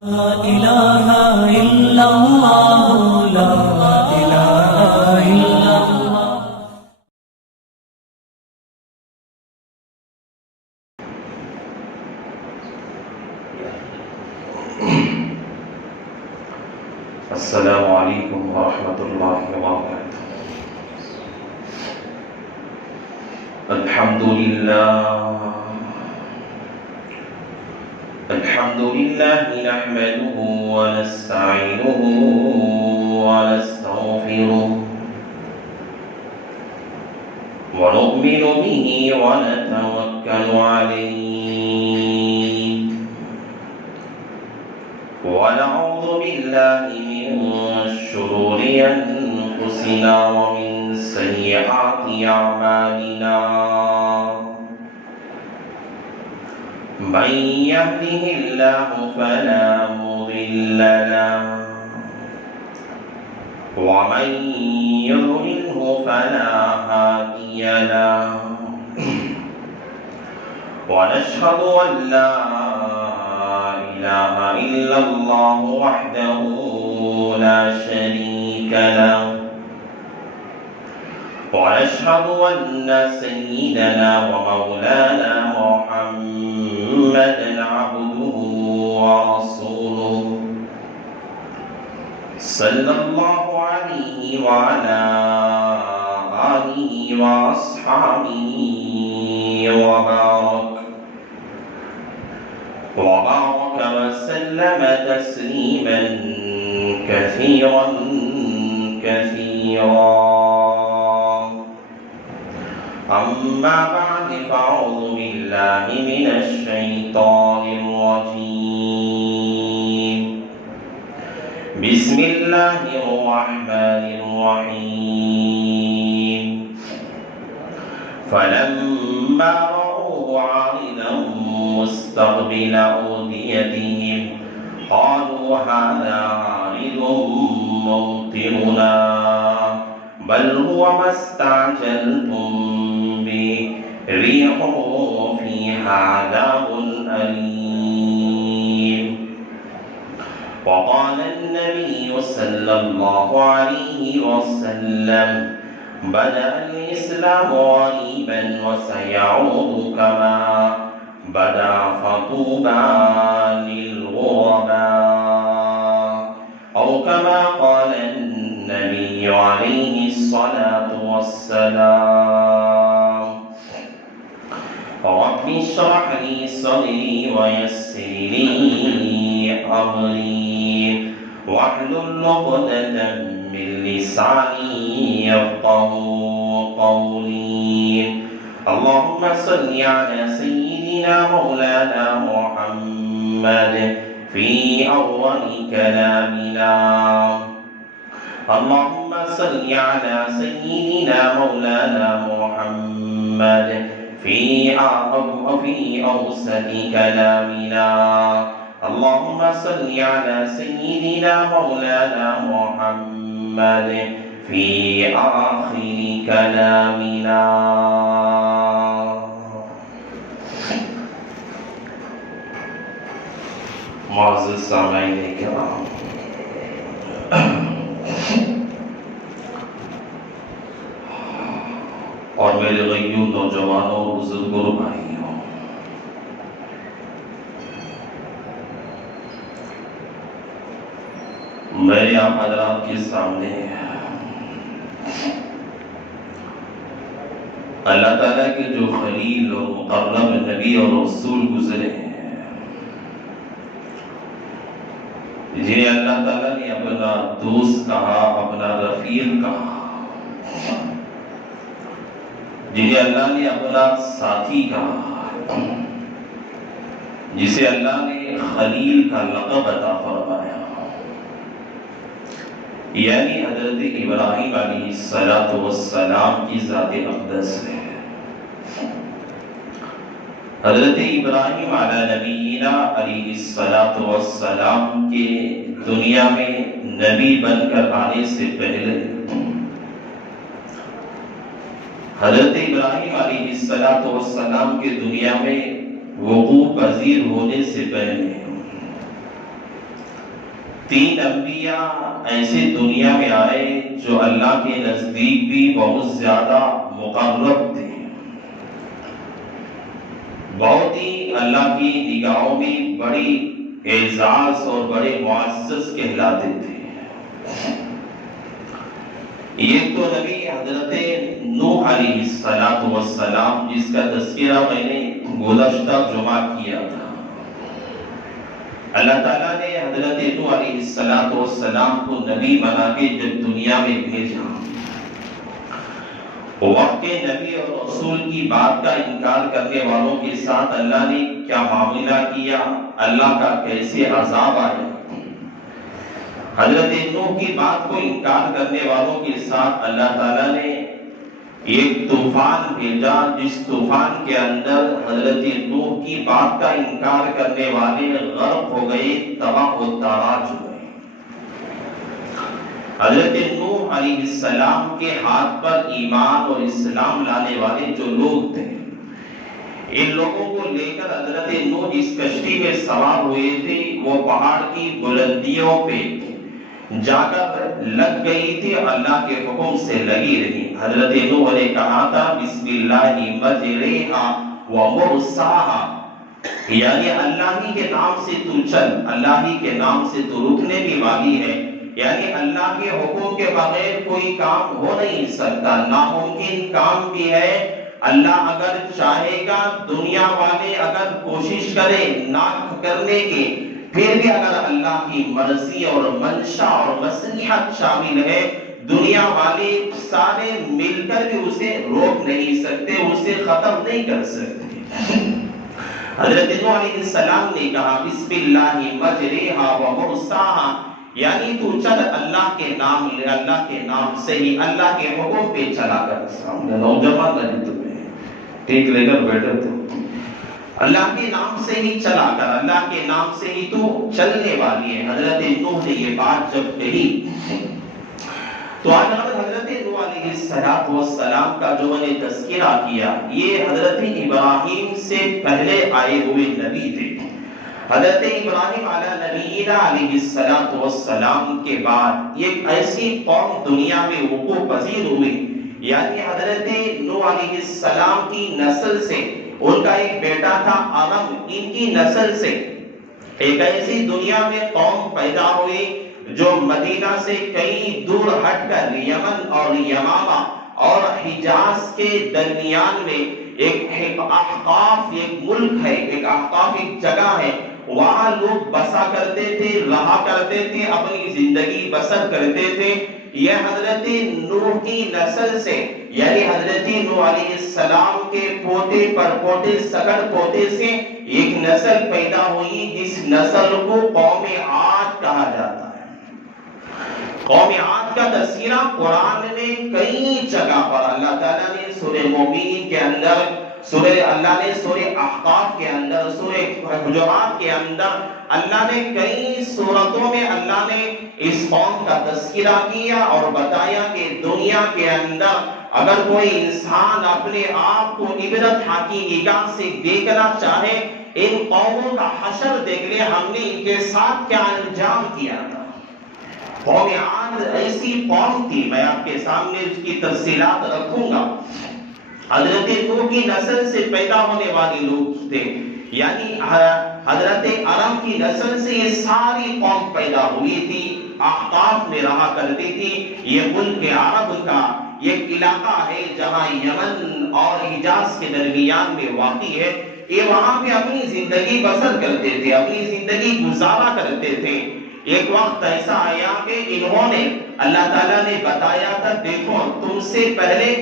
لا إله إلا الله لا إله إلا الله. السلام عليكم ورحمة الله وبركاته. الحمد لله نحمده ونستعينه ونستغفره ونؤمن به ونتوكل عليه ونعوذ بالله من شرور أنفسنا ومن سيئات أعمالنا. من يهده الله فلا مضل له ومن يضلله فلا هادي له. ونشهد أن لا إله إلا الله وحده لا شريك له. ونشهد أن سيدنا ومولانا محمدا عبده ورسوله صلى الله عليه وعلى آله وأصحابه وبارك وسلم تسليما كثيرا أما بعد فأعوذ بالله من الشيطان الرجيم. بسم الله الرحمن الرحيم. فلما رأوه عارضا مستقبل أوديتهم قالوا هذا عارض ممطرنا بل هو ما استعجلتم به ريح فيها عذاب أليم. وقال النبي صلى الله عليه وسلم بدأ الإسلام غريبا وسيعود كما بدأ فطوبى للغرباء أو كما قال النبي عليه الصلاة والسلام. رب اشرح لي صدري ويسر لي أمري واحلل عقدة من لساني يفقهوا قولي. اللهم صل على سيدنا مولانا محمد في أول كلامنا. اللهم صل على سيدنا مولانا محمد في أوسط كلامنا. اللهم صل على سيدنا مولانا محمد في آخر كلامنا. معزز سامعین کرام، اور میرے غیور نوجوانوں اور بزرگوں اور بھائیوں، میں آپ حضرات کے سامنے اللہ تعالیٰ کے جو خلیل اور مقرب نبی اور رسول گزرے ہیں، جنہیں اللہ تعالیٰ نے اپنا دوست کہا، اپنا رفیق کہا، جنہیں اللہ نے اپنا ساتھی کہا، جسے اللہ نے خلیل کا لقب عطا فرمایا، یعنی حضرت ابراہیم علیہ السلام کی ذات اقدس ہے۔ حضرت ابراہیم علی نبینا علیہ السلام کے دنیا میں نبی بن کر آنے سے پہلے حضرت ابراہیم علیہ السلام کے دنیا میں وقوع پذیر ہونے سے پہلے 3 انبیاء ایسے دنیا میں آئے جو اللہ کے نزدیک بھی بہت زیادہ مقرب تھے، بہت ہی اللہ کی نگاہوں میں بڑی اعزاز اور بڑے معزز کہلاتے تھے۔ یہ تو نبی حضرت نوح علیہ السلام جس کا تذکرہ میں نے گزشتہ جمعہ کیا تھا۔ اللہ تعالیٰ نے حضرت نوح علیہ السلام کو نبی بنا کے جب دنیا میں بھیجا، وقت کے نبی اور رسول کی بات کا انکار کرنے والوں کے ساتھ اللہ نے کیا معاملہ کیا، اللہ کا کیسے عذاب آیا۔ حضرت نوح کی بات کو انکار کرنے والوں کے ساتھ اللہ تعالیٰ نے ایک طوفان بھیجا، جس طوفان کے اندر حضرت نوح کی بات کا انکار کرنے والے غرق ہو گئے، تباہ و تاراج ہو گئے۔ حضرت نوح علیہ السلام کے ہاتھ پر ایمان اور اسلام لانے والے جو لوگ تھے، ان لوگوں کو لے کر حضرت نوح جس کشتی میں سوار ہوئے تھے وہ پہاڑ کی بلندیوں پہ جا کر لگ گئی تھی، اللہ کے حکم سے لگی رہی۔ حضرت نوح نے کہا تھا بسم اللہ مجریہا ومرساہا، یعنی اللہ ہی کے نام سے تو چل، اللہ ہی کے نام سے تو رکنے بھی والی ہے، یعنی اللہ کے حکم کے بغیر کوئی کام ہو نہیں سکتا، ناممکن کام بھی ہے۔ اللہ اگر چاہے گا، دنیا والے اگر کوشش کرے نہ کرنے کی، پھر بھی اگر اللہ کی مرضی اور منشا اور مصلحت شامل ہے، دنیا والے سارے مل کر بھی اسے روک نہیں سکتے، اسے ختم نہیں کر سکتے۔ حضرت نوح علیہ السلام نے کہا بسم اللہ مجریہا ومرساہا، یعنی تو چل اللہ کے نام لے، اللہ کے نام سے ہی، اللہ کے حکم پہ چلا کر۔ سامنے نوجوان لگے تمہیں ٹھیک لے کر بیٹھے تھے، اللہ کے نام سے ہی چلا کر، اللہ کے نام سے ہی تو چلنے والی ہے۔ حضرت نوح نے یہ بات جب کہی تو آج حضرت نوح علیہ السلام کا جو میں نے تذکرہ کیا، یہ حضرت ابراہیم سے پہلے آئے ہوئے نبی تھے۔ حضرت ابراہیم علیہ السلام کے بعد ایک ایسی قوم دنیا میں وقوع پذیر ہوئی، یعنی حضرت نوح علیہ السلام کی نسل سے ان کا ایک بیٹا تھا ارم، ان کی نسل سے ایک ایسی دنیا میں قوم پیدا ہوئی جو مدینہ سے کئی دور ہٹ کر یمن اور یمامہ اور حجاز کے درمیان میں ایک احقاف، ایک ملک ہے، ایک احقاف ایک جگہ ہے، وہاں لوگ بسا کرتے تھے، رہا کرتے تھے، اپنی زندگی بسر کرتے تھے۔ یہ حضرت نوح کی نسل سے، یعنی حضرت نوح علیہ السلام کے پوتے پر پوتے سگڑ پوتے سے ایک نسل پیدا ہوئی، جس نسل کو قوم عاد کہا جاتا ہے۔ قوم عاد کا تذکرہ قرآن میں کئی جگہ پر اللہ تعالیٰ نے سورہ مومنین کے اندر، اللہ نے سورہ احقاف کے اندر، سورہ حجرات کے اندر، اللہ نے کئی سورتوں میں اللہ نے اس قوم کا تذکرہ کیا اور بتایا کہ دنیا کے اندر اگر کوئی انسان اپنے آپ کو عبرت کی نگاہ سے دیکھنا چاہے، ان قوموں کا حشر دیکھ لے، ہم نے ان کے ساتھ کیا انجام کیا تھا۔ قوم عاد ایسی قوم تھی، میں آپ کے سامنے اس کی تفصیلات رکھوں گا۔ حضرت نوح کی نسل سے پیدا ہونے والے لوگ تھے، یعنی حضرت ارم کی نسل سے یہ ساری قوم پیدا ہوئی تھی، احقاف میں رہا کرتی تھی۔ یہ ملک عرب کا ایک علاقہ ہے جہاں یمن اور حجاز کے درمیان میں واقع ہے۔ یہ وہاں پہ اپنی زندگی بسر کرتے تھے، اپنی زندگی گزارا کرتے تھے۔ ایک وقت ایسا آیا کہ انہوں نے، اللہ تعالیٰ نے بتایا تھا دیکھو تم سے پہلے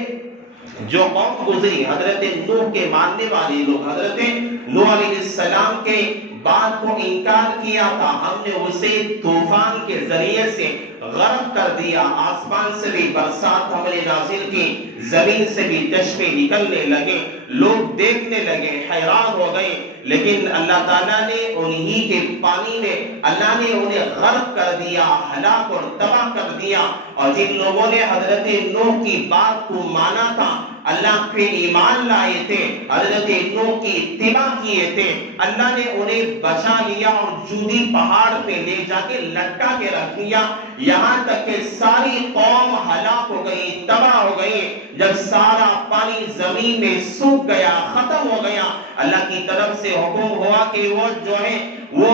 جو قوم گزری، حضرت نوح کے ماننے والے لوگ، حضرت نوح علیہ السلام کے بات کو انکار کیا تھا، ہم نے اسے طوفان کے ذریعے سے غرق کر دیا، آسمان سے بھی برسات ہم نے نازل کی، زمین سے بھی چشمے نکلنے لگے، لوگ دیکھنے لگے، حیران ہو گئے، لیکن اللہ تعالیٰ نے انہی کے پانی میں اللہ نے انہیں غرق کر دیا، ہلاک اور تباہ کر دیا۔ اور جن لوگوں نے حضرت نوح کی بات کو مانا تھا، اللہ پہ ایمان لائے تھے، حضرت نوح کی اتباع کیے تھے، اللہ نے انہیں بچا لیا اور جودی پہاڑ پہ لے جا کے لٹکا کے رکھ دیا، یہاں تک کہ ساری قوم ہلاک ہو گئی، تباہ ہو گئی۔ جب سارا پانی زمین میں سوکھ گیا، ختم ہو گیا، اللہ کی طرف سے حکم ہوا کہ وہ جو ہے وہ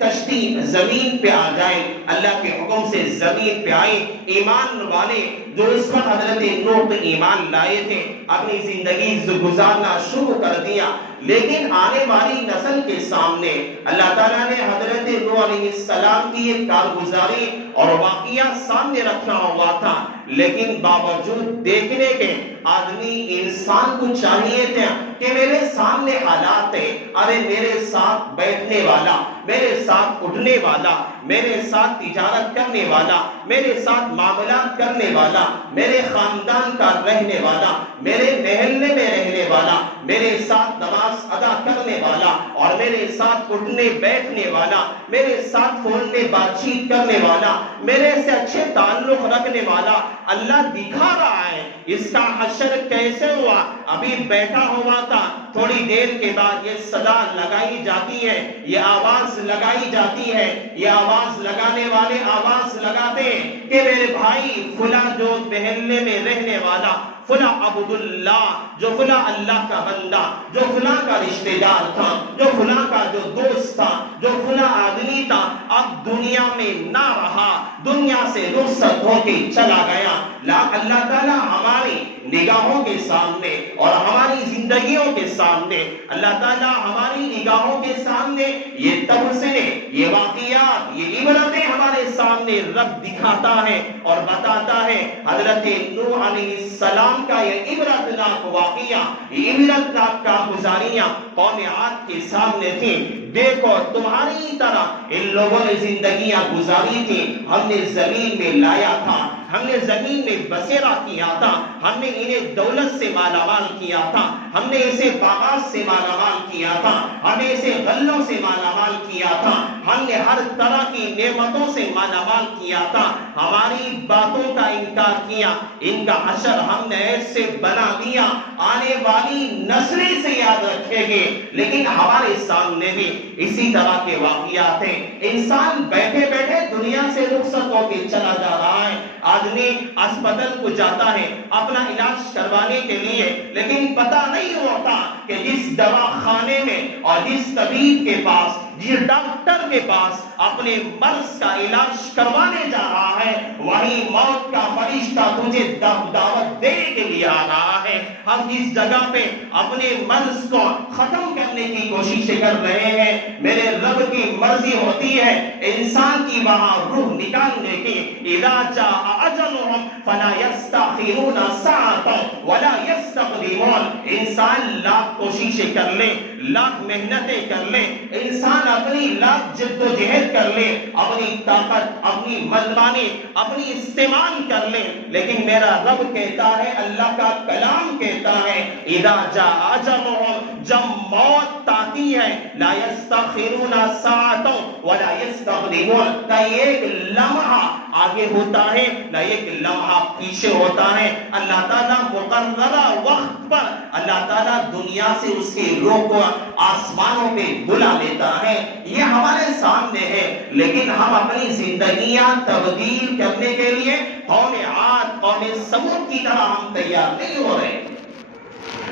کشتی زمین پہ آ جائے، اللہ کے حکم سے زمین پہ آئے۔ ایمان والے جو اس وقت حضرت نوح پہ ایمان لائے تھے اپنی زندگی گزارنا شروع کر دیا، لیکن آنے والی نسل کے سامنے اللہ تعالیٰ نے حضرت نوح علیہ السلام کی ایک کارگزاری اور واقعہ سامنے رکھا ہوا تھا، لیکن باوجود دیکھنے کے آدمی انسان کو چاہیے تھا کہ میرے سامنے حالات ہے، ارے میرے ساتھ بیٹھنے والا، میرے ساتھ اٹھنے والا، میرے ساتھ تجارت کرنے والا، میرے ساتھ معاملات کرنے والا، میرے خاندان کا رہنے والا، میرے محلے میں رہنے والا، میرے ساتھ نماز ادا کرنے والا اور میرے ساتھ اٹھنے بیٹھنے والا، میرے ساتھ فون میں بات چیت کرنے والا، میرے سے اچھے تعلق رکھنے والا اللہ دکھا رہا ہے۔ اس کا حشر کیسے ہوا؟ ابھی بیٹھا ہوا تھا، تھوڑی دیر کے بعد یہ صدا لگائی جاتی ہے، یہ آواز لگائی جاتی ہے، یہ آواز لگانے والے آواز لگاتے ہیں کہ میرے بھائی فلاں جو محلے میں رہنے والا، فلاں عبداللہ، جو فلاں اللہ کا بندہ، جو فلاں کا رشتہ دار تھا، جو فلاں کا جو دوست تھا، جو فلاں آدمی تھا، اب دنیا میں نہ رہا، دنیا سے رخصت ہو کے چلا گیا۔ اللہ تعالیٰ ہماری نگاہوں کے سامنے اور ہماری زندگیوں کے سامنے، اللہ تعالیٰ ہماری نگاہوں کے سامنے یہ تبصرے، یہ واقعات، یہ عبرتیں ہمارے سامنے رب دکھاتا ہے اور بتاتا ہے۔ حضرت نوح علیہ السلام کا یہ عبرتناک واقعہ، یہ عبرتناک کارگزاریاں قوم عاد کے سامنے تھی۔ دیکھو تمہاری طرح ان لوگوں نے زندگیاں گزاری تھی، ہم نے زمین میں لایا تھا، ہم نے زمین میں بسیرا کیا تھا، ہم نے انہیں دولت سے مالا مال کیا تھا، ہم نے اسے باغات سے مالا مال کیا تھا، ہم نے اسے غلوں سے مالا مال کیا تھا، ہم نے ہر طرح کی نعمتوں سے مالا مال کیا تھا، ہماری باتوں کا انکار کیا، ان کا حشر ہم نے ایسے بنا دیا آنے والی نسلیں سے یاد رکھیں گے۔ لیکن ہمارے سامنے بھی اسی طرح کے واقعات ہیں۔ انسان بیٹھے بیٹھے دنیا سے رخصت ہو کے چلا جا رہا ہے، آدمی اسپتال کو جاتا ہے اپنا علاج کروانے کے لیے، لیکن پتہ نہیں ہوتا کہ جس دواخانے میں اور جس طبیب کے پاس، جس ڈاکٹر کے پاس اپنے مرض کا علاج کروانے جا رہا ہے، وہی موت کا فرشتہ تجھے دعوت دینے کے لیے آ رہا ہے۔ ہم جس جگہ پہ اپنے مرض کو ختم کرنے کی کوشش کر رہے ہیں، میرے رب کی مرضی ہوتی ہے انسان کی وہاں روح نکالنے کی۔ اذا جاء اجلهم فلا يستأخرون ساعة ولا يستقدمون۔ انسان لاکھ کوششیں کر لے، لاکھ محنتیں کر لے، انسان اپنی لاکھ جد و جہد کر لے، اپنی طاقت، اپنی ملمانی، اپنی استعمال کر لے، لیکن میرا رب کہتا ہے، اللہ کا کلام کہتا ہے، اذا جاء اجلهم، جب موت آتی ہے، لا يستأخرون ساعة ولا يستقدمون، نہ ایک لمحہ آگے ہوتا ہے نہ ایک لمحہ پیچھے ہوتا ہے۔ اللہ تعالیٰ مقررہ وقت پر اللہ تعالیٰ دنیا سے اس کی روح کو آسمانوں پہ بلا لیتا ہے۔ یہ ہمارے سامنے ہے، لیکن ہم اپنی زندگیاں تبدیل کرنے کے لیے قوم عاد، قوم سمود کی طرح ہم تیار نہیں ہو رہے۔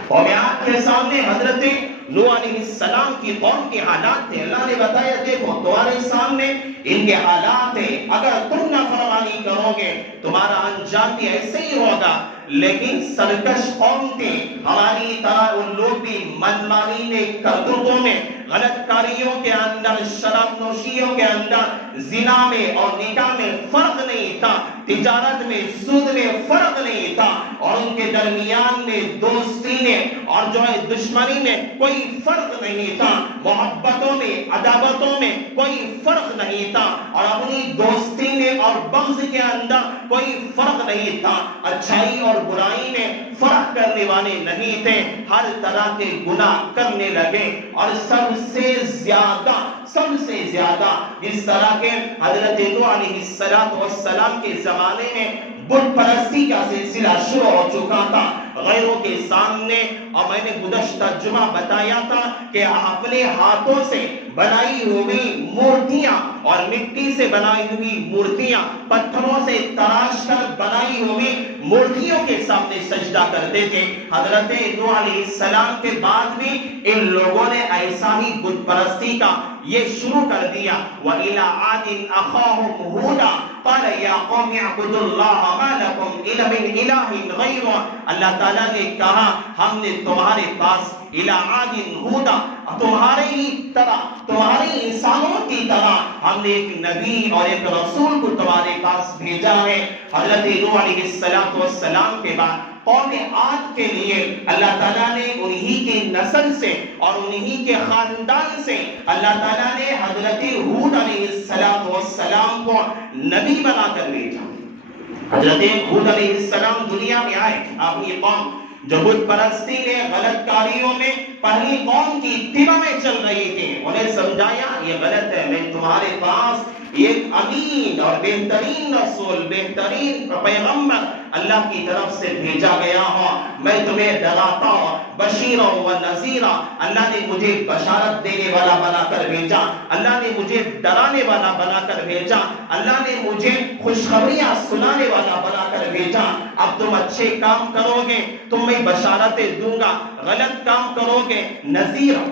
قوم عاد کے سامنے حضرت نوح علیہ السلام کی قوم کے حالات تھے، اللہ نے بتایا دیکھو تمہارے سامنے ان کے حالات ہیں، اگر تم نافرمانی کرو گے تمہارا انجام بھی ایسے ہی ہوگا۔ لیکن سرکش قوم تھی، ہماری طرح ان لوگ بھی منمانی میں، کرتوتوں میں، غلط کاریوں کے اندر، شراب نوشیوں کے اندر، زنا میں اور نکاح میں فرق نہیں تھا، تجارت میں، سود میں فرق نہیں تھا، اور ان کے درمیان میں دوستی میں اور جو ہے دشمنی میں کوئی فرق نہیں تھا، محبتوں میں، عداوتوں میں کوئی فرق نہیں تھا، اور اپنی دوستی میں اور بغض کے اندر کوئی فرق نہیں تھا، اچھائی اور برائی میں فرق کرنے والے نہیں تھے، ہر طرح کے گناہ کرنے لگے، اور سب سے زیادہ جس طرح کے حضرت نوح علیہ السلام کے زمانے میں بت پرستی کا سلسلہ شروع ہو چکا تھا، غیروں کے سامنے. اور میں نے گزشتہ جمعہ بتایا تھا کہ اپنے ہاتھوں سے بنائی ہوئی مورتیاں اور مٹی سے بنائی ہوئی مورتیاں، پتھروں سے تراش کر بنائی ہوئی مورتیوں کے سامنے سجدہ کرتے تھے. حضرت نوح علیہ السلام کے بعد بھی ان لوگوں نے ایسا ہی بت پرستی کا یہ شروع کر دیا. وَإِلَىٰ عَادٍ أَخَاهُمْ هُودًا قَالَ يَا قَوْمِ اعْبُدُوا اللَّهَ مَا لَكُمْ مِنْ إِلَٰهٍ غَيْرُهُ. اللہ تعالیٰ نے کہا ہم نے تمہارے پاس إِلَىٰ عَادٍ هُودًا، تمہارے ہی طرح، تمہارے انسانوں کی طرح ہم نے ایک نبی اور ایک رسول کو تمہارے پاس بھیجا ہے. حضرت نوح علیہ السلام کے بعد قوم عاد کے لیے اللہ تعالیٰ نے انہی کی نسل سے اور انہی کے خاندان سے اللہ تعالیٰ نے حضرت ہود علیہ السلام کو نبی بنا کر بھیجا. حضرت ہود علیہ السلام دنیا میں آئے، اپنی قوم جو بت پرستی میں غلط کاریوں میں پہلی قوم کی اتباع میں چل رہی تھی، انہیں سمجھایا یہ غلط ہے، میں تمہارے پاس ایک امین اور بہترین رسول، بہترین پیغمبر اللہ کی طرف سے بھیجا گیا ہوں. میں تمہیں ڈراتا ہوں، بشیرا و نذیرا. اللہ نے مجھے بشارت دینے والا بنا کر بھیجا، اللہ نے مجھے ڈرانے والا بنا کر بھیجا، اللہ نے مجھے خوشخبریاں سنانے والا بنا کر بھیجا. اب تم اچھے کام کرو گے تو میں بشارتیں دوں گا، غلط کام کرو گے نذیرا،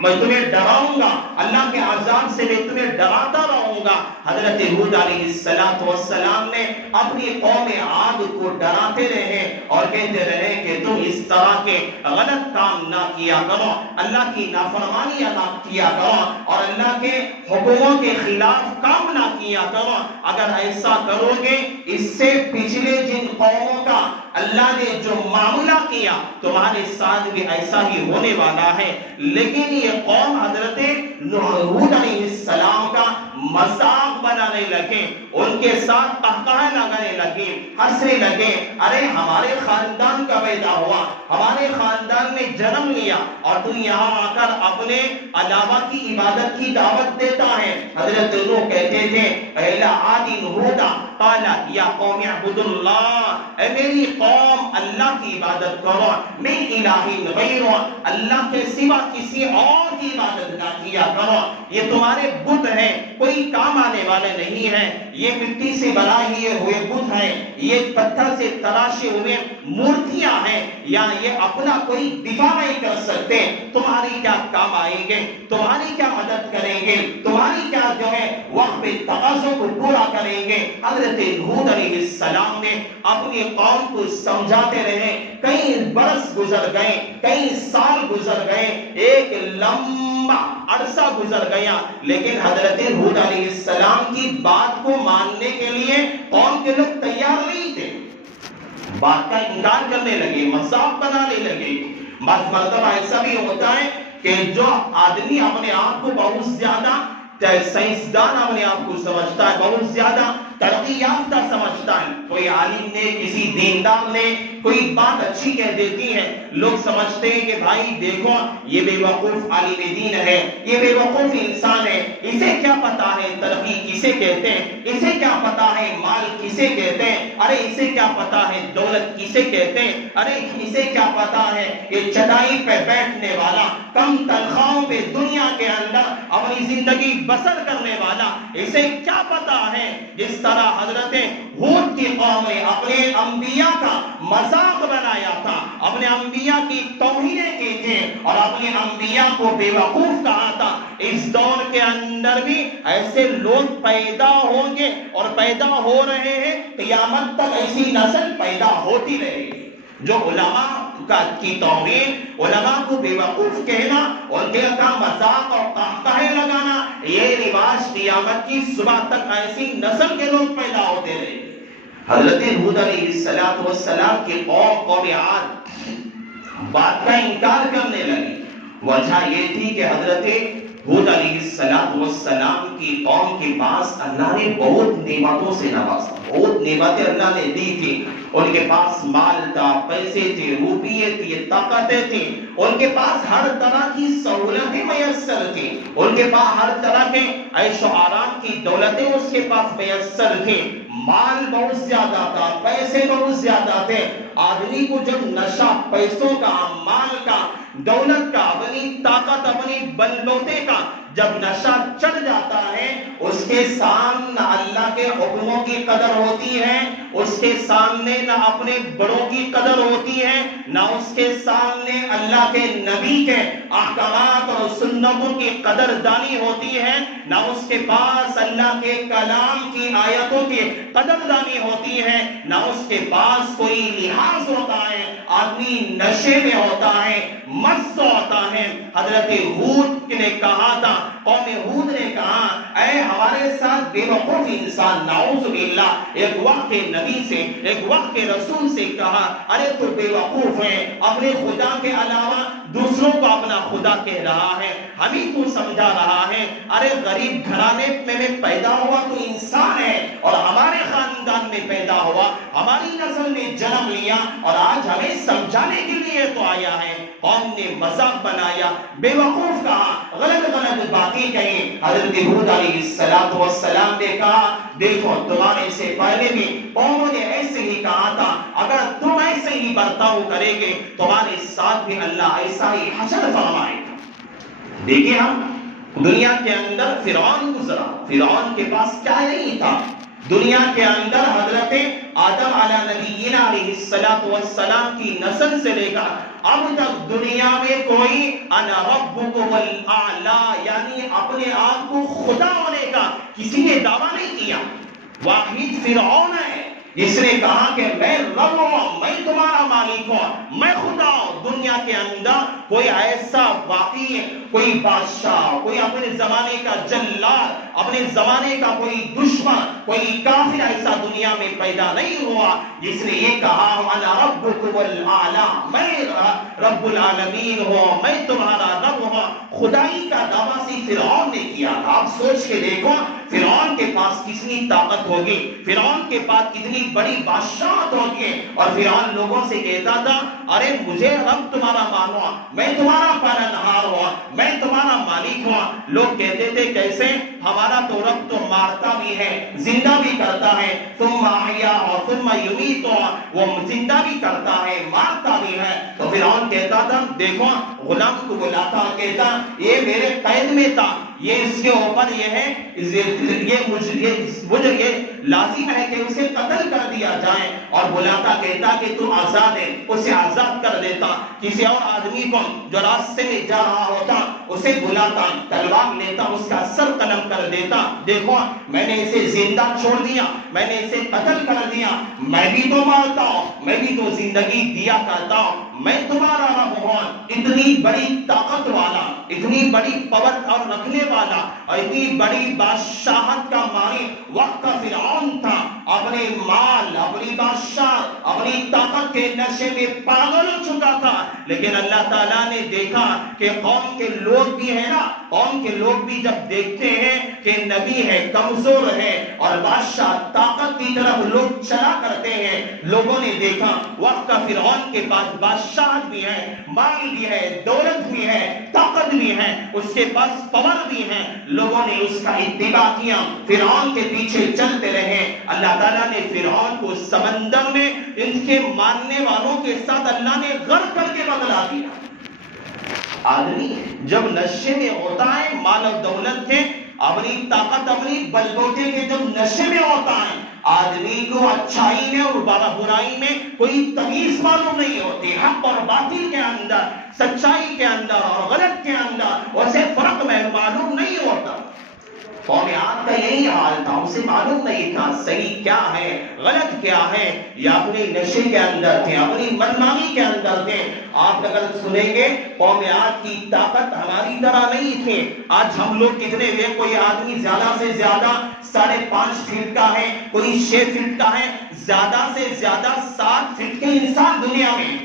میں تمہیں ڈراؤں گا، اللہ کے عذاب سے میں تمہیں ڈراتا رہوں گا. حضرت ہود علیہ السلام نے اپنی قوم عاد کو ڈراتے رہے اور کہتے رہے کہ تم اس طرح کے غلط کام نہ کیا کرو، اللہ کی نافرمانیاں نہ کیا کرو اور اللہ کے حکموں کے خلاف کام نہ کیا کرو. اگر ایسا کرو گے اس سے پچھلے جن قوموں کا اللہ نے جو معاملہ کیا تمہارے ساتھ بھی ایسا ہی ہونے والا ہے. لیکن یہ قوم حضرت ہود علیہ السلام کا مذاق بنانے لگے، ان کے ساتھ قہقہہ لگانے لگے، ہنسنے لگے. ارے ہمارے خاندان کا پیدا ہوا، ہمارے خاندان میں جنم لیا اور تو یہاں آ کر اپنے علاوہ کی عبادت کی دعوت دیتا ہے. حضرت نوح کہتے تھے اِلَىٰ عَادٍ هُودًا قَالَ يَا قَوْمِ اعْبُدُوا اللَّهَ، اے میری قوم اللہ کی عبادت کرو، مِنْ إِلَٰهٍ غَيْرُهُ، اللہ کے سوا کسی اور کی عبادت نہ کیا کرو. یہ تمہارے بت ہیں، کوئی کام آنے والے نہیں ہیں، یہ مٹی سے بنائے ہوئے بت ہیں، یہ پتھر سے تراشے ہوئے مورتیاں ہیں، یا یہ اپنا کوئی دفاع نہیں کر سکتے. تمہاری کیا کام آئیں گے، تمہاری کیا مدد کریں گے، تمہاری کیا جو ہے وقت پہ تقاضوں کو پورا کریں گے. حضرت ہود علیہ السلام نے اپنی قوم کو سمجھاتے رہے. کئی برس گزر گئے، کئی سال گزر گئے، ایک لمبا عرصہ گزر گیا، لیکن حضرت ہود علیہ السلام کی بات کو ماننے کے لیے قوم کے لوگ تیار نہیں تھے. بات کا انکار کرنے لگے، مذاق بنانے لگے. بعض مرتبہ ایسا بھی ہوتا ہے کہ جو آدمی اپنے آپ کو بہت زیادہ سائنسدان اپنے آپ کو سمجھتا ہے، بہت زیادہ ترقی یافتہ سمجھتا ہے، کوئی عالم نے، کسی دیندار نے کوئی بات اچھی کہہ دیتی ہے، لوگ سمجھتے ہیں کہ بھائی دیکھو یہ بے وقوف عالم دین ہے، یہ بے وقوف انسان ہے، اسے کیا پتا ہے ترقی کسے کہتے ہیں، اسے کیا پتا ہے مال کسے کہتے ہیں، ارے اسے کیا پتا ہے دولت کسے کہتے ہیں، ارے اسے کیا پتا ہے یہ چٹائی پہ بیٹھنے والا، کم تنخواہوں پہ دنیا کے اندر اپنی زندگی بسر کرنے والا، اسے کیا پتا ہے. جس طرح حضرت ہود کی قوم نے اپنے انبیاء کا مذاق بنایا تھا، اپنے انبیاء کی توہینیں کی تھی اور اپنے انبیاء کو بے وقوف کہا تھا، اس دور کے اندر بھی ایسے لوگ پیدا ہوں گے اور پیدا ہو رہے ہیں. قیامت تک ایسی نسل پیدا ہوتی رہے گی جو علماء کی توہین، علماء کو بے وقوف کہنا، ان کے کا مذاق اور قہقہے لگانا، یہ رواج قیامت کی صبح تک ایسی نسل کے لوگ پیدا ہوتے رہے. حضرت ہود علیہ السلام کی قوم عاد بات کا انکار کرنے لگی. وجہ یہ تھی کہ حضرت ہود علیہ السلام کی قوم کے پاس اللہ نے بہت نعمتوں سے نوازا، بہت نعمتیں اللہ نے دی تھی. ان کے پاس مال تھا، پیسے تھے، روپیے تھے، طاقتیں تھیں، ان کے پاس ہر طرح کی سہولتیں میسر تھیں، ان کے پاس ہر طرح کے عیش و آرام کی دولتیں اس کے پاس میسر تھی، مال بہت زیادہ تھا، پیسے بہت زیادہ تھے. آدمی کو جب نشہ پیسوں کا، مال کا، دولت کا، اپنی طاقت، اپنی بلبوتے کا جب نشہ چڑھ جاتا ہے، اس کے سامنے اللہ کے حکموں کی قدر ہوتی ہے، اس کے سامنے نہ اپنے بڑوں کی قدر ہوتی ہے، نہ اس کے سامنے اللہ کے نبی کے احکامات اور سنتوں کی قدر دانی ہوتی ہے، نہ اس کے پاس اللہ کے کلام کی آیتوں کی قدر دانی ہوتی ہے، نہ اس کے پاس کوئی لحاظ ہوتا ہے. آدمی نشے میں ہوتا ہے، مست ہوتا ہے. حضرت ہود نے کہا تھا، قوم ہود نے کہا، اے ہمارے ساتھ بے وقوف انسان، نعوذ باللہ، ایک وقت کے نبی سے، ایک وقت کے رسول سے کہا، ارے تو بے وقوف ہے، اپنے خدا کے علاوہ دوسروں کو اپنا خدا کہہ رہا ہے، ہمیں تو سمجھا رہا ہے. ارے غریب گھرانے میں پیدا ہوا تو انسان ہے، اور ہمارے خاندان میں پیدا ہوا، ہماری نسل میں جنم لیا، اور آج ہمیں سمجھانے کے لیے تو آیا ہے. قوم نے مذاق بنایا، بے وقوف کہا، غلط غلط باتیں کہیں. حضرت ہود علیہ السلام نے کہا، دیکھو تمہارے سے پہلے بھی قوموں نے ایسے ہی کہا تھا، اگر تم ایسے ہی برتاؤ کرے گے تمہارے ساتھ بھی اللہ ایسا ہی حشر فرمائے گا. دیکھیں ہم دنیا کے اندر فرعون گزرا، فرعون کے پاس کیا نہیں تھا. دنیا کے اندر حضرت آدم علیہ نبینا علیہ السلام کی نسل سے لے کر اب تک دنیا میں کوئی انا ربکم الاعلی یعنی اپنے آپ کو خدا ہونے کا کسی نے دعویٰ نہیں کیا. واحد فرعون ہے جس نے کہا کہ میں رب ہوں، میں تمہارا مالک ہوں، میں خدا ہوں. دنیا کے اندر کوئی ایسا واقعی کوئی بادشاہ، کوئی اپنے زمانے کا جلاد، اپنے زمانے کا کوئی دشمن، کوئی کافر ایسا دنیا میں پیدا نہیں ہوا جس نے یہ کہا انا ربکم الاعلی، میں رب العالمین ہوں، میں تمہارا رب ہوں. خدائی کا دعویٰ سی فرعون نے کیا. آپ سوچ کے دیکھو فرعون کے پاس کتنی طاقت ہوگی، فرعون کے پاس کتنی بڑی بادشاہت ہوگی. اور فرعون لوگوں سے کہتا تھا، ارے مجھے رب تمہارا مانو، میں تمہارا پالنہار ہوں، میں تمہارا مالک ہوں. لوگ کہتے تھے کیسے؟ ہمارا تو رب تو مارتا بھی ہے، زندہ بھی کرتا ہے، ثم احیا اور ثم یمیت، وہ زندہ بھی کرتا ہے، مارتا بھی ہے. تو فرعون کہتا تھا، دیکھو غلام کو بلاتا، کہتا یہ میرے قید میں تھا، یہ اس کے اوپر یہ ہے، یہ لازم ہے کہ اسے قتل کر دیا جائے. اور بلاتا کہتا کہ تو آزاد ہے، اسے آزاد کر دیتا. کسی اور آدمی کو جو راستے میں جا رہا ہوتا اسے بلاتا، تلوار لیتا، اس کا سر قلم کر دیتا. دیکھو میں نے اسے زندہ چھوڑ دیا، میں نے اسے قتل کر دیا، میں بھی تو مارتا ہوں، میں بھی تو زندگی دیا کرتا ہوں، میں تمہارا رب ہوں. اتنی بڑی طاقت والا، اتنی بڑی پاور اور رکھنے والا اور اتنی بڑی بادشاہت کا مالک وقت کا فرعون تھا. اپنے مال، اپنی بادشاہ، اپنی طاقت کے نشے میں پاگل ہو چکا تھا. لیکن اللہ تعالیٰ نے دیکھا کہ قوم کے لوگ بھی ہیں نا، قوم کے لوگ بھی جب دیکھتے ہیں کہ نبی ہے، کمزور ہے اور بادشاہ طاقت کی طرف لوگ چلا کرتے ہیں، لوگوں نے دیکھا وقت کا فرعون کے پاس بادشاہت بھی ہے، مال بھی ہے، دولت بھی ہے، طاقت بھی ہے، اس کے پاس پاور بھی ہے. لوگوں نے اس کا اتباع کیا، فرعون کے پیچھے چلتے رہے. اللہ تعالیٰ نے فرعون کو سمندر میں ان کے ماننے والوں کے ساتھ اللہ نے غرق کر کے بدلا دیا. آدمی جب نشے میں ہوتا ہے، مال و دولت کے، اپنی طاقت، اپنی بلبوتے کے جب نشے میں ہوتا ہے، آدمی کو اچھائی میں اور برائی میں کوئی تمیز معلوم نہیں ہوتی. حق اور باطل کے اندر، سچائی کے اندر اور غلط کے اندر اسے فرق میں معلوم نہیں ہوتا. قوم عاد کا یہی حال تھا، اسے معلوم نہیں تھا صحیح کیا ہے، غلط کیا ہے. یا اپنے نشے کے اندر تھے، اپنی منمانی کے اندر تھے. آپ اگر سنیں گے قوم عاد کی طاقت ہماری طرح نہیں تھی. آج ہم لوگ کتنے ہوئے؟ کوئی آدمی زیادہ سے زیادہ 5.5 فٹ کا ہے، کوئی 6 فٹ کا ہے، زیادہ سے زیادہ 7 فٹ کے انسان دنیا میں.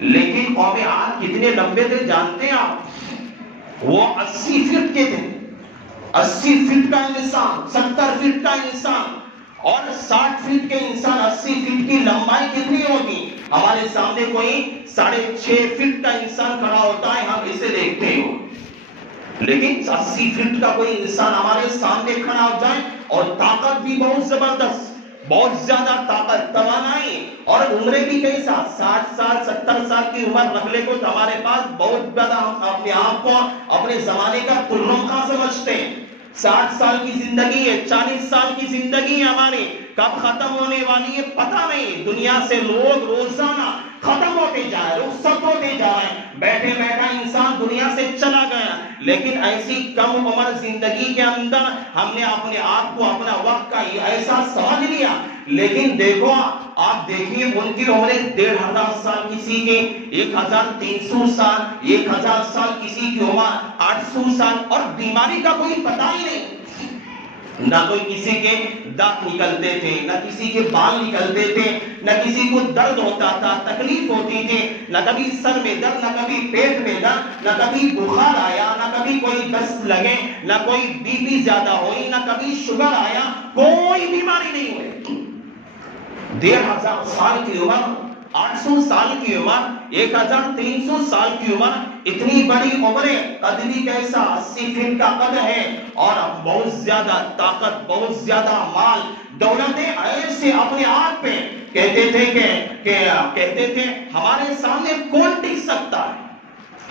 لیکن قوم عاد کتنے لمبے تھے جانتے ہیں آپ؟ وہ 80 فٹ کے تھے. 80 فٹ کا انسان، 70 فٹ کا انسان اور 60 فٹ کے انسان. 80 فٹ کی لمبائی کتنی ہوگی؟ ہمارے سامنے کوئی 6.5 فٹ کا انسان کھڑا ہوتا ہے، ہم اسے دیکھتے ہو. لیکن 80 فٹ کا کوئی انسان ہمارے سامنے کھڑا ہو جائے اور طاقت بھی بہت زبردست، بہت زیادہ طاقت، توانائی، اور عمریں بھی کیسا 60 سال 70 سال کی عمر رکھنے کو تو ہمارے پاس بہت زیادہ، ہم اپنے آپ کو اپنے زمانے کا ترنم سمجھتے ہیں۔ 60 سال کی زندگی ہے، 40 سال کی زندگی ہے ہماری، کب ختم ہونے والی ہے پتہ نہیں۔ دنیا سے لوگ روزانہ ختم ہوتے جا رہے، رخصت ہوتے جا رہے ہیں، بیٹھے بیٹھا انسان دنیا سے چلا گیا۔ لیکن ایسی کم عمر زندگی کے اندر ہم نے اپنے آپ کو، اپنا وقت کا ایسا سمجھ لیا۔ لیکن دیکھو، آپ دیکھیے ان کی عمریں 1500 سال، کسی کے 1300 سال، 1000 سال، کسی کی عمر 800 سال، اور بیماری کا کوئی پتہ ہی نہیں۔ نہ کوئی کسی کے دانت نکلتے تھے، نہ کسی کے بال نکلتے تھے، نہ کسی کو درد ہوتا تھا، تکلیف ہوتی تھی، نہ کبھی سر میں درد، نہ کبھی پیٹ میں درد، نہ کبھی بخار آیا، نہ کبھی کوئی دست لگے، نہ کوئی بی پی زیادہ ہوئی، نہ کبھی شوگر آیا، کوئی بیماری نہیں ہوئی۔ 1500 سال کی عمر، 800 سال کی عمر، 1300 سال کی عمر، اتنی بڑی عمریں، قد بھی کیسا 80 فٹ کا قد ہے، اور بہت زیادہ طاقت، بہت زیادہ مال، دولتیں ایسے اپنے آپ پہ کہتے تھے ہمارے سامنے کون ٹک سکتا ہے،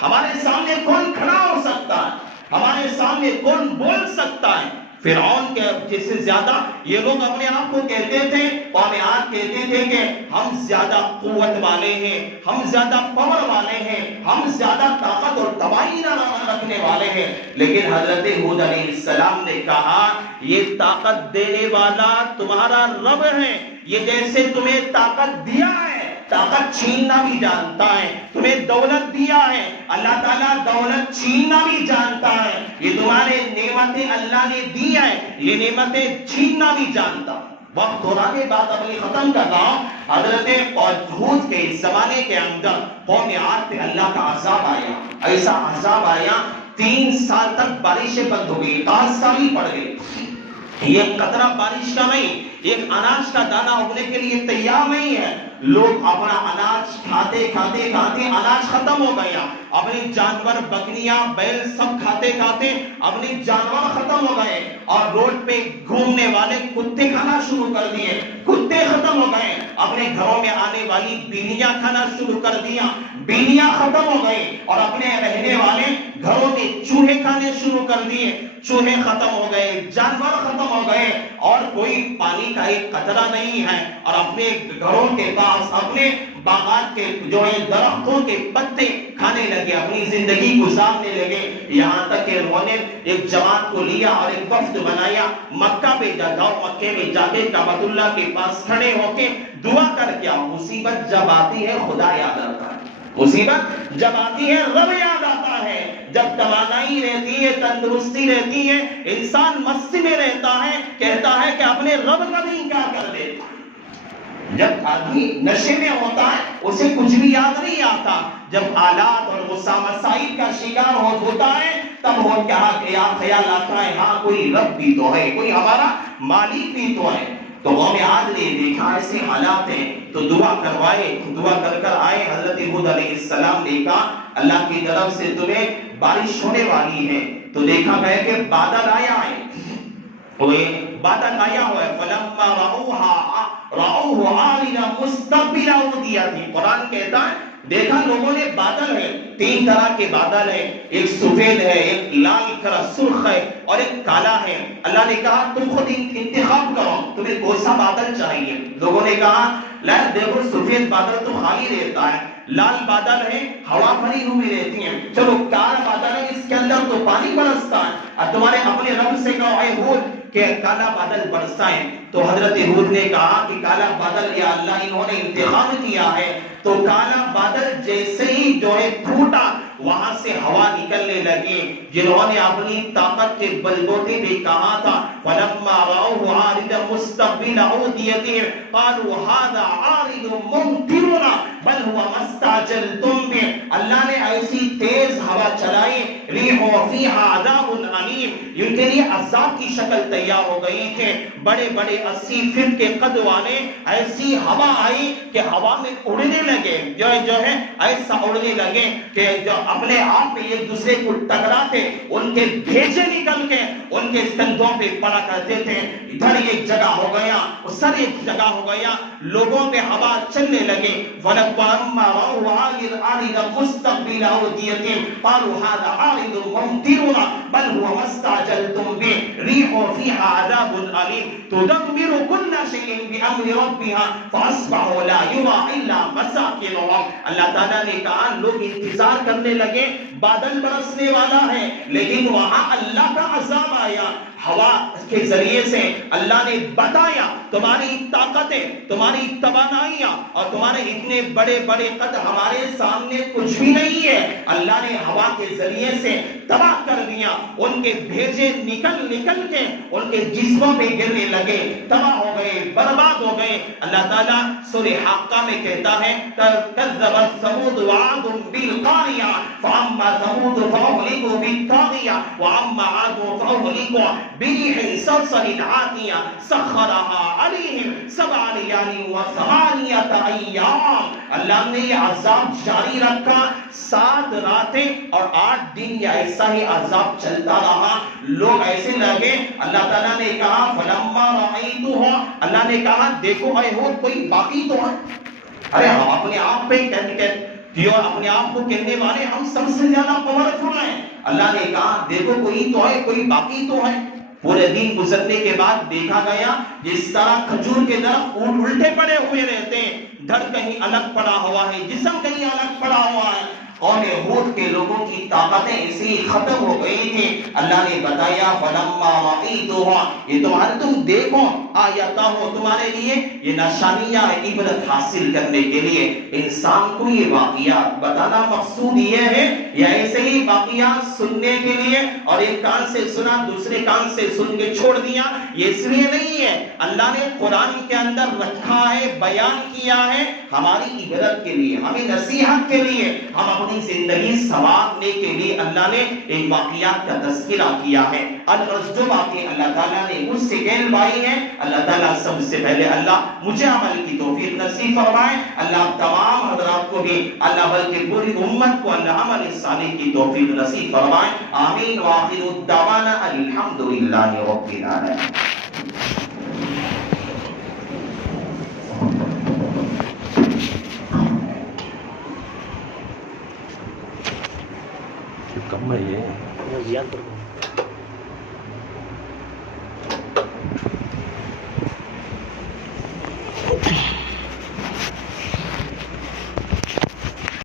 ہمارے سامنے کون کھڑا ہو سکتا ہے، ہمارے سامنے کون بول سکتا ہے۔ فرعون کے جس سے زیادہ یہ لوگ اپنے آپ کو کہتے تھے، ہمیں آج کہتے تھے کہ ہم زیادہ قوت والے ہیں، ہم زیادہ پاور والے ہیں، ہم زیادہ طاقت اور توانائی رکھنے والے ہیں۔ لیکن حضرت ہود علیہ السلام نے کہا یہ طاقت دینے والا تمہارا رب ہے، یہ جیسے تمہیں طاقت دیا ہے، طاقت چھیننا بھی جانتا ہے، تمہیں دولت دیا ہے، اللہ تعالیٰ دولت چھیننا بھی جانتا ہے، یہ تمہارے نعمتیں اللہ نے دی ہے، یہ نعمتیں چھیننا بھی جانتا۔ وقت تھوڑا کے بعد اپنی ختم کر رہا ہوں۔ حضرت ہود کے زمانے کے اندر قوم عاد پہ اللہ کا عذاب آیا، ایسا عذاب آیا 3 سال تک بارشیں بند ہو گئی، 5 سال ہی پڑ گئے۔ یہ قطرہ بارش کا نہیں، ایک اناج کا دانہ اگنے کے لیے تیار نہیں ہے۔ لوگ اپنا اناج کھاتے کھاتے کھاتے اناج ختم ہو گیا، اپنی جانور، بکریاں، بیل سب کھاتے کھاتے اپنی جانور ختم ہو گئے، اور روڈ پہ گھومنے والے کتے کھانا شروع کر دیے، کتے ختم ہو گئے، اپنے گھروں میں آنے والی بلیاں کھانا شروع کر دیا، بلیاں ختم ہو گئے، اور اپنے رہنے والے گھروں میں چوہے کھانے شروع کر دیے، چوہے ختم ہو گئے، جانور ختم ہو گئے، اور کوئی پانی کا ایک قطرہ نہیں ہے، اور اپنے گھروں کے پاس، اپنے باغات کے جو ہے درختوں کے پتے کھانے لگے، اپنی زندگی گزارنے لگے۔ یہاں تک کہ انہوں نے ایک جماعت کو لیا اور ایک وفد بنایا، مکہ پہ جاؤ، مکے میں جا کے کعبۃ اللہ کے پاس کھڑے ہو کے دعا کر کے آؤ۔ مصیبت جب آتی ہے خدا یاد آتا ہے، مصیبت جب آتی ہے رب یاد آتا ہے، جب توانائی رہتی ہے، تندرستی رہتی ہے، انسان مستی میں رہتا ہے، کہتا ہے کہ اپنے رب کا بھی انکار کر دیتا ہے۔ جب آدمی نشے میں ہوتا ہے اسے کچھ بھی یاد نہیں آتا، جب حالات اور مسائل کا شکار ہوتا ہے تب وہ کیا خیال آتا ہے، ہاں کوئی رب بھی تو ہے، کوئی ہمارا مالک بھی تو ہے۔ تو قوم عاد نے دیکھا ایسے حالات ہیں تو دعا کروائے، دعا کر کر آئے۔ حضرت ہود علیہ السلام نے کہا اللہ کی طرف سے تمہیں بارش ہونے والی ہے، تو دیکھا گیا کہ بادل آیا ہے، بادل آیا ہوا ہے، فلما رأوها عارضا مستقبل اوديتهم، قرآن کہتا ہے دیکھا لوگوں نے بادل ہے، 3 طرح کے بادل ہیں، ایک سفید ہے، ایک لال طرح سرخ ہے، اور ایک کالا ہے۔ اللہ نے کہا تم خود انتخاب کرو تمہیں کون سا بادل چاہیے۔ لوگوں نے کہا لا دیکھو سفید بادل تو خالی رہتا ہے، لال بادل ہے ہوا بھری ہوئی رہتی ہے، چلو کالا بادل ہے اس کے اندر تو پانی برستا ہے، اور تمہارے اپنے رب سے کہو اے ہود کہ کالا بادل برسا ہے۔ تو حضرت ہود نے کہا کہ کالا بادل یا اللہ انہوں نے انتخاب کیا ہے، تو کالا بادل جیسے ہی جو ہے پھوٹا وہاں سے ہوا نکلنے لگی، جنہوں نے اپنی طاقت کے بلبوتے بھی کہا تھا فلما رأوه عارضا مستقبل اوديتهم قالوا هذا عارض ممطرنا، بل هو ما استعجلتم به، اللہ نے ایسی تیز ہوا چلائی، ریح فیہا عذاب علیم، ان کے لیے عذاب کی شکل تیار ہو گئی کہ بڑے بڑے 80 فٹ کے قد والے ایسی ہوا آئی کہ ہوا میں اڑنے لگے، جو ہے ایسا اڑنے لگے کہ جو اپنے آپ میں ایک دوسرے کو ٹکراتے، ان کے بھیجے نکل کے ان کے کندھوں پہ پڑا کرتے تھے، ادھر ایک جگہ ہو گیا ادھر ایک جگہ ہو گیا، لوگوں پہ ہوا چلنے لگے، وَلَمَّا رَأَوْا عَارِضًا مُسْتَقْبِلَ أَوْدِيَتِهِمْ قَالُوا هَذَا عَارِضٌ مُمْطِرُنَا بَلْ هُوَ مَا اسْتَعْجَلْتُمْ بِهِ رِيحٌ فِيهَا عَذَابٌ أَلِيمٌ تُدَمِّرُ كُلَّ شَيْءٍ بِأَمْرِ رَبِّهَا فَأَصْبَحُوا لَا يُرَىٰ إِلَّا مَسَاكِنُهُمْ۔ اللہ تعالیٰ نے کہا لوگ انتظار کرنے لگے بادل برسنے والا ہے، لیکن وہاں اللہ کا عذاب آیا، ہوا کے ذریعے سے اللہ نے بتایا تمہاری طاقتیں، تمہاری توانائیاں اور تمہارے اتنے بڑے بڑے قد ہمارے سامنے کچھ بھی نہیں ہے، اللہ نے ہوا کے ذریعے سے تباہ کر دیا، ان کے بھیجے نکل کے ان کے جسموں پہ گرنے لگے، تباہ ہو گئے، برباد ہو گئے۔ اللہ تعالیٰ سورہ حاقہ میں کہتا ہے کذبت ثمود وعاد بالقاریہ فاما ثمود فاہلکوا بالطاغیہ واما عاد فاہلکوا بريح صرصر عاتية سخرها عليهم 7 ليال و8 أيام۔ اللہ نے یہ عذاب جاری رکھا 7 راتیں اور 8 دن، یہ ایسا ہی عذاب چلتا رہا، لوگ ایسے لگے۔ اللہ تعالیٰ نے کہا فلما رأيتها، اللہ نے کہا دیکھو اے ہود کوئی باقی تو ہے، ارے ہم اپنے آپ پہ اپنے آپ کو کہنے والے ہم سب سے زیادہ پاورفل ہیں، اللہ نے کہا دیکھو کوئی تو ہے، کوئی باقی تو ہے۔ پورے دن گزرنے کے بعد دیکھا گیا جس طرح کھجور کے درخت الٹے پڑے ہوئے رہتے ہیں، دھڑ کہیں الگ پڑا ہوا ہے، جسم کہیں الگ پڑا ہوا ہے، قوم ہود کے لوگوں کی طاقتیں ایسی ختم ہو گئی تھی۔ اللہ نے بتایا فلما رأیتها، یہ تم دیکھو آیاتہ ہو تمہارے لیے، یہ نشانیاں عبرت حاصل کرنے کے لیے انسان کو یہ واقعات بتانا مقصود یہ ہے، یا ایسے ہی واقعات سننے کے لیے اور ایک کان سے سنا دوسرے کان سے سن کے چھوڑ دیا، یہ اس لیے نہیں ہے، اللہ نے قرآن کے اندر رکھا ہے، بیان کیا ہے ہماری عبرت کے لیے، ہمیں نصیحت کے لیے، ہم اپنی زندگی سنوارنے کے لیے اللہ نے ایک واقعات کا تذکرہ کیا ہے۔ الغرض جو واقعے اللہ تعالیٰ نے مجھ سے کہلوائی ہیں، اللہ تعالیٰ سب سے پہلے اللہ مجھے عمل کی توفیق نصیب فرمائے، اللہ تمام حضرات کو بھی، اللہ بلکہ پوری امت کو اللہ عمل صالح کی توفیق نصیب فرمائے، آمین۔ وآخر الدعوانا الحمدللہ رب العالمین۔ کم ہے یہ